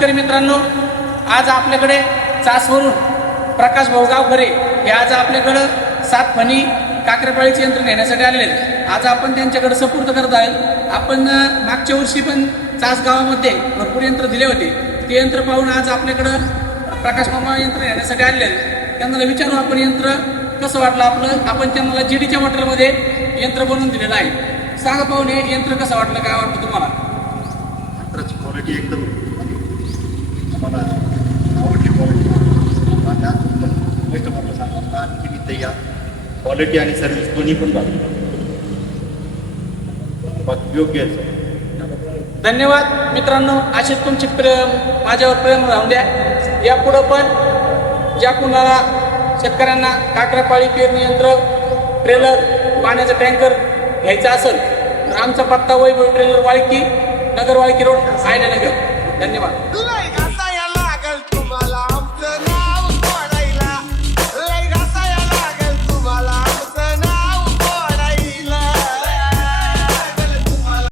शेतकरी मित्रांनो, आज आपल्याकडे चासवरून प्रकाश भाऊगाव घरे हे आज आपल्याकडं 7 फणी काकरेपाळीचे यंत्र नेण्यासाठी आलेले आहेत. आज आपण त्यांच्याकडे सुपूर्द करत आहोत. आपण मागच्या वर्षी पण चास गावामध्ये भरपूर यंत्र दिले होते. ते यंत्र पाहून आज आपल्याकडं प्रकाश मामा यंत्र नेण्यासाठी आलेले आहेत. त्यांना विचारू आपण यंत्र कसं वाटलं आपलं. आपण त्यांना जीडीच्या मॉडेलमध्ये यंत्र बनवून दिलेलं आहे. सांगा पाहून हे यंत्र कसं वाटलं, काय वाटतं तुम्हाला? यंत्राची क्वालिटी एकदम मला आवडली. क्वालिटी कस्टमरला सांगा आणखी मी तयार क्वालिटी आणि सर्व्हिस दोन्ही पण योग्य आहे. धन्यवाद मित्रांनो. असे तुमचे प्रेम माझ्यावर प्रेम राहून द्या. यापुढं पण ज्या कुणाला शेतकऱ्यांना काकरेपाळी पेरणी यंत्र, ट्रेलर, पाण्याचा टँकर घ्यायचा असेल तर आमचा पत्ता वैभव ट्रेलर वाळकी, नगर वाळकी रोड, आयना नगर. धन्यवाद.